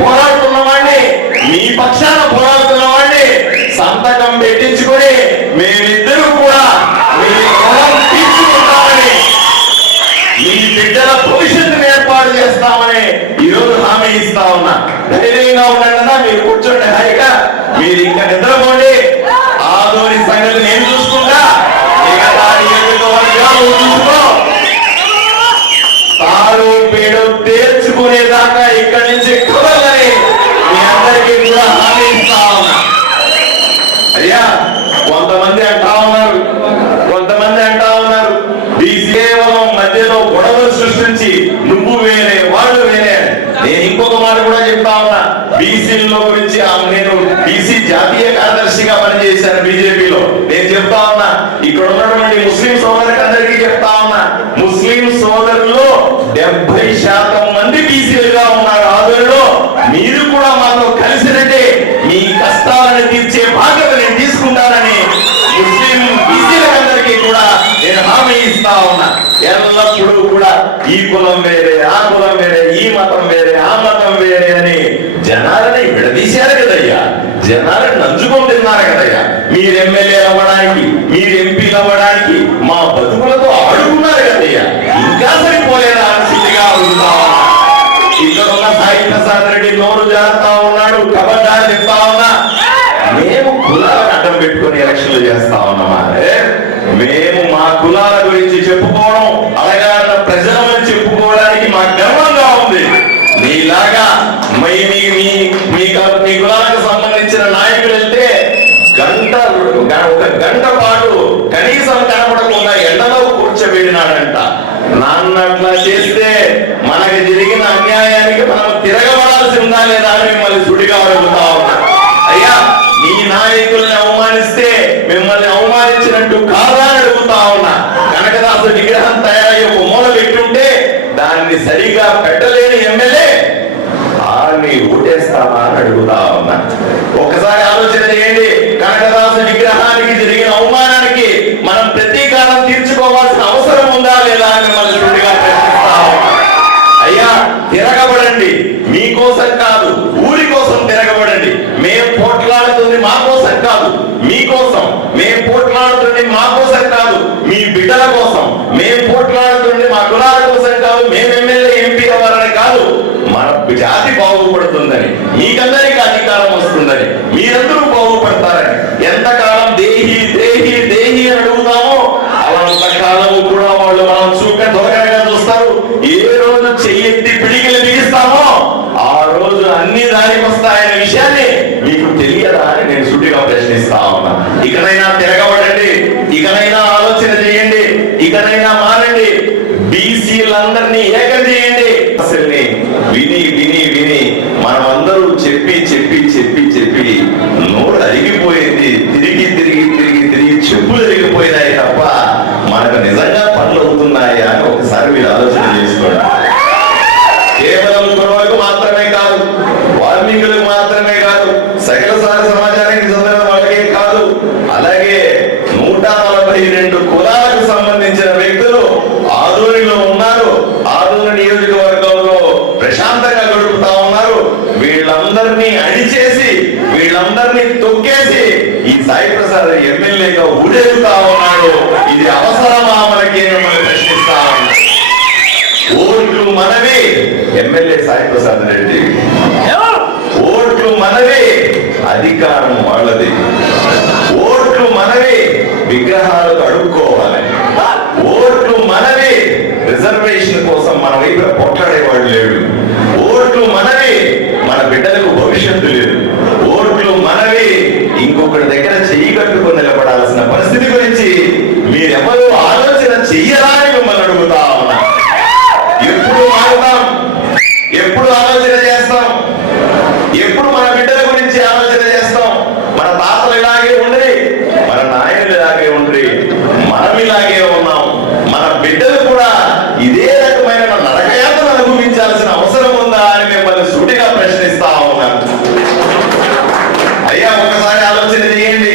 పోరాడుతున్న వాడిని మీ పక్షాన పోరాడుతున్న వాడిని సంతకం పెట్టించుకొని మేమిద్దరూ కూడా మీ రుణం మీ బిడ్డల భవిష్యత్తును ఏర్పాటు చేస్తామని ఈరోజు హామీ ఇస్తా ఉన్నా. ధైర్యంగా ఉండండి మీరు కూర్చోండి హాయిగా మీరు ఇంకా నిద్రపోండి. ఆదోని సంగతి నేను చూసుకుంటా. మిగతా చూసుకో. కార్యదర్శిగా పనిచేశాను బీజేపీలో. నేను చెప్తా ఉన్నా ఇక్కడ ఉన్నటువంటి ముస్లిం సోదరులకు అందరికీ చెప్తా ఉన్నా ముస్లిం సోదరులు డెబ్బై శాతం మంది బీసీలుగా ఉన్నారు ఆదుల్లో మీరు కూడా మాతో కలిసినట్టే మీ కష్టాలను తీర్చే బాధ్యత నేను తీసుకుంటానని ముస్లిం బీసీలందరికీ కూడా నేను హామీ ఇస్తా ఉన్నా ఎల్లప్పుడూ కూడా ఈ కులం వేరే ఆ కులం వేరే ఈ మతం వేరే ఆ మతం వేరే అని జనాలని విడదీశారు కదయ్యా జనాలను నంచుకొని తిన్నారు కదయ్యా. మీరు ఎమ్మెల్యే అవ్వడానికి మీరు ఎంపీలు అవ్వడానికి మా బతుకులతో ఆడుకున్నారు కదయ్యా. ఇంకా సరిపోలేదా అని ఉందా? ఉన్నా ఇక్కడ ఉన్న సాయి ప్రసాద్ రెడ్డి నోరు జారుతా ఉన్నాడు కబడ్డా చెప్తా ఉన్నా. మేము కులాలను అడ్డం పెట్టుకొని ఎలక్షన్లు చేస్తా ఉన్నామా? మేము మా కులాల గురించి చెప్పుకోవడం అలగారిన ప్రజలను చెప్పుకోవడానికి మాకు గర్వంగా ఉంది. మీలాగా మీ మీ మీ మీ కులాలకు సంబంధించిన నాయకులు ఒక గంట పాటు కనీసం కనపడకుండా ఎండలో కూర్చోబెడినాడంట నాన్నట్లా చేస్తే మనకి జరిగిన అన్యాయానికి మనం తిరగబడాల్సిందా లేదా అని మిమ్మల్ని సుడిగా అడుగుతా అయ్యా మీ నాయకుల్ని అవమానిస్తే మిమ్మల్ని అవమానించినట్టు కాదా అని అడుగుతా ఉన్నా. కనకదాసు విగ్రహం తయారై ఒక మూల పెట్టుంటే దాన్ని సరిగా పెట్టలేని ఎమ్మెల్యే ఆడిని ఓటేస్తామా అని అడుగుతా ఉన్నా. ఒకసారి ఆలోచన చేయండి. కనకదాసు విగ్రహానికి జరిగిన అవమానానికి మనం ప్రతీకారం తీర్చుకోవాల్సిన అవసరం ఉందా లేదా అని మిమ్మల్ని చూడగా అయ్యా తిరగబడండి. మీకోసం కాదు ఊరి కోసం తిరగబడండి. మేము పోట్లాడుతుంది మా కోసం కాదు మీకోసం మేం పోట్లాడుతుంది మా కోసం కాదు మీ బిడ్డల కోసం. మేము పోట్లాడుతుంది మా కులాల కోసం కాదు మేము ఎమ్మెల్యే ఎంపీ అవ్వాలని కాదు. మన జాతి బాగుపడుతుందని మీకందరికీ అధికారం వస్తుందని మీరందరూ బాగుపడతారని రోజు చెయ్యి పిడికిలు బిగిస్తామో ఆ రోజు అన్ని దారికి వస్తాయనే విషయాన్ని మీకు తెలియదా అని నేను సుట్టిగా ప్రశ్నిస్తా ఉన్నా. ఇకనైనా తిరగబడండి ఇకనైనా ఆలోచన చేయండి ఇకనైనా మారండి. బీసీలందరినీ ఏకం చేయండి. అసలుని విని విని విని మనమందరూ చెప్పి చెప్పి చెప్పి చెప్పి నోరు అరిగిపోయింది. తిరిగి తిరిగి తిరిగి తిరిగి చెప్పులు అరిగిపోయినాయి తప్ప మనకు నిజంగా పనులు అవుతున్నాయా అని ఒకసారి మీరు ఆలోచన చేసుకోండి కేవలం కురవకు మాత్రమే కాదు వాల్మీకులకు మాత్రమే కాదు సకల సమాజానికి చెందిన వాళ్ళకే కాదు అలాగే నూట నలభై రెండు కులాలకు సంబంధించిన వ్యక్తులు ఆదోనిలో ఉన్నారు. ఆదోని నియోజకవర్గంలో ప్రశాంతంగా గడుపుతా ఉన్నారు. వీళ్ళందరినీ అణిచేసి వీళ్ళందరినీ తొక్కేసి ఈ సాయి ప్రసాద్ ఎమ్మెల్యేగా ఊడేగుతా ఉన్నాడు. ఇది అవసరమా మనకి ప్రశ్నిస్తా ఓట్లు మనవి. ఎమ్మెల్యే సాయి ప్రసాద్ రెడ్డి ఓట్లు మనవి మనది ఓట్లు మనవి విగ్రహాలకు అడుక్కోవాలి. ఓట్లు మనవి రిజర్వేషన్ కోసం మన వైపు పొట్లాడేవాడు లేడు. ఓట్లు మనవి మన బిడ్డలకు భవిష్యత్తు లేదు ఓట్లు మనవి ఇంకొకటి దగ్గర చెయ్యి కట్టుకొని నిలబడాల్సిన పరిస్థితి గురించి మీరెవరూ ఆలోచన చెయ్యరా అని మిమ్మల్ని అడుగుతా ఉన్నా ఎప్పుడు మారుతాం ఎప్పుడు ఆలోచన చేస్తాం ఎప్పుడు మన బిడ్డల గురించి ఆలోచన చేస్తాం మన తాతలు ఇలాగే ఉండి మన నాయనులు ఇలాగే ఉండి మనం ఇలాగే ఉన్నాం మన బిడ్డలు కూడా ఇదే రకమైన నరకయాతను అనుభవించాల్సిన అవసరం ఉందా అని మిమ్మల్ని సూటిగా ప్రశ్నిస్తా ఉన్నాను అయ్యా ఒకసారి ఆలోచన చేయండి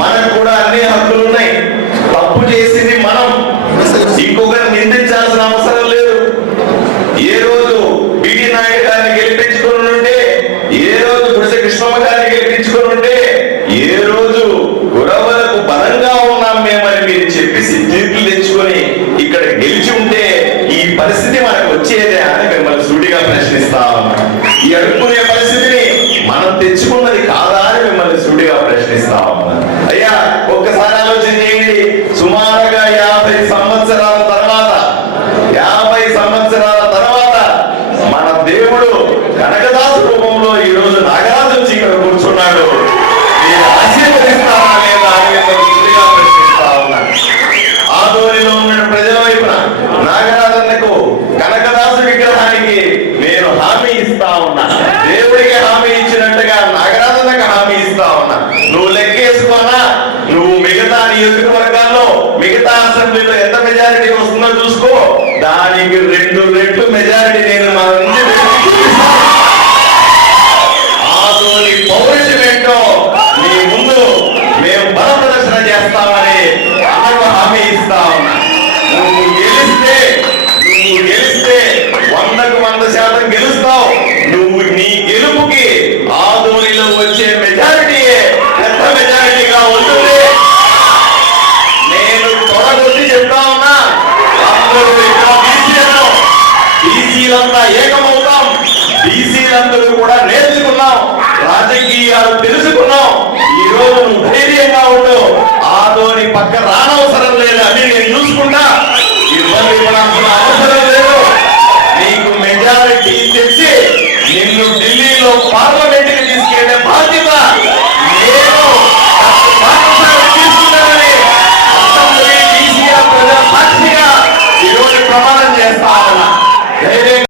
మనకు కూడా అన్ని హక్కులు ఉన్నాయి తప్పు చేసింది మనం ఇంకొకరిని నిందించాల్సిన అవసరం లేదు ఏ రోజు బిడి నాయుడు గారిని గెలిపించుకుని ఉంటే ఏ రోజు గుడిసె కృష్ణమ్మ గారిని గెలిపించుకుని ఉంటే ఏ రోజు గురవలకు బలంగా ఉన్నాం మేమని మీరు చెప్పేసి తీర్పులు తెచ్చుకొని ఇక్కడ గెలిచి ఉంటే ఈ పరిస్థితి మనకు వచ్చేదే అని మిమ్మల్ని సూటిగా ప్రశ్నిస్తా ఉన్నాను. ఈ అడుక్కునే మిగతా అసెంబ్లీలో ఎంత మెజారిటీ వస్తుందో చూసుకో. దానికి రెండు రెట్లు మెజారిటీ నేను మా నుంచి పెట్టి పౌరుషం ఏంటో మీ ముందు మేము బల ప్రదర్శన చేస్తామని హామీ ఇస్తా ఉన్నా. బీసీలంతా ఏకమవుతాం. బీసీలందరూ కూడా నేర్చుకున్నాం. రాజకీయాలు తెలుసుకున్నాం. ఈ రోజు ధైర్యంగా ఉండవు ఆదోని పక్క రానవసరం లేదు. అని నేను చూసుకుంటా. ఇబ్బంది పడాల్సిన అవసరం లేదు.